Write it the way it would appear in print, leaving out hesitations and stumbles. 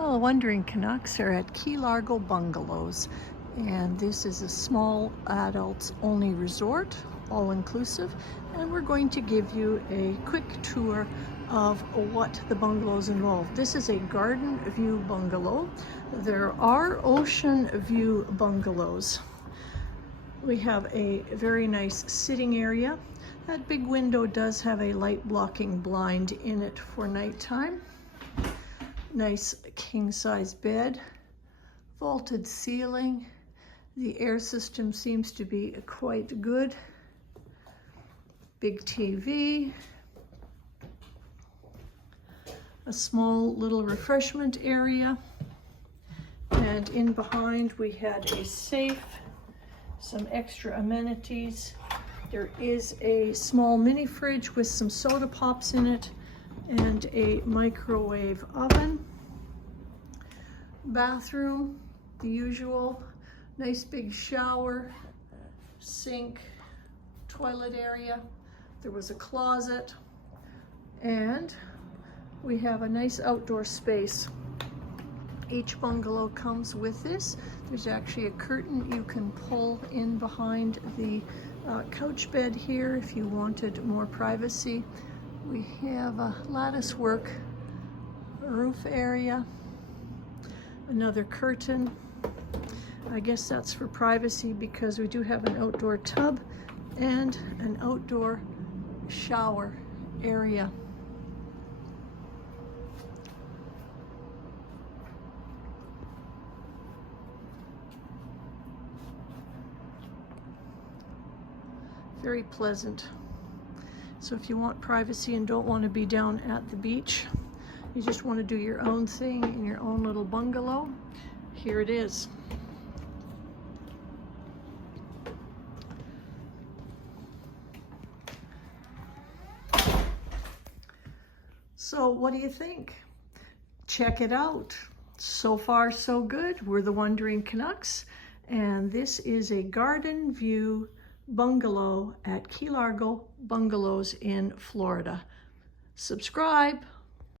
Well, the Wandering Canucks are at Largo Bungalows, and this is a small adults only resort, all inclusive, and we're going to give you a quick tour of what the bungalows involve. This is a garden view bungalow. There are ocean view bungalows. We have a very nice sitting area. That big window does have a light blocking blind in it for nighttime. Nice king-size bed, vaulted ceiling. The air system seems to be quite good. Big TV. A small little refreshment area. And in behind we had a safe, some extra amenities. There is a small mini fridge with some soda pops in it and a microwave oven. Bathroom, the usual, nice big shower, sink, toilet area. There was a closet, and we have a nice outdoor space. Each bungalow comes with this. There's actually a curtain you can pull in behind the couch bed here if you wanted more privacy. We have a lattice work roof area, another curtain. I guess that's for privacy because we do have an outdoor tub and an outdoor shower area. Very pleasant. So if you want privacy and don't want to be down at the beach, you just want to do your own thing in your own little bungalow, here it is. So what do you think? Check it out. So far so good. We're the Wandering Canucks, and this is a garden view bungalow at Largo Bungalows in Florida. Subscribe.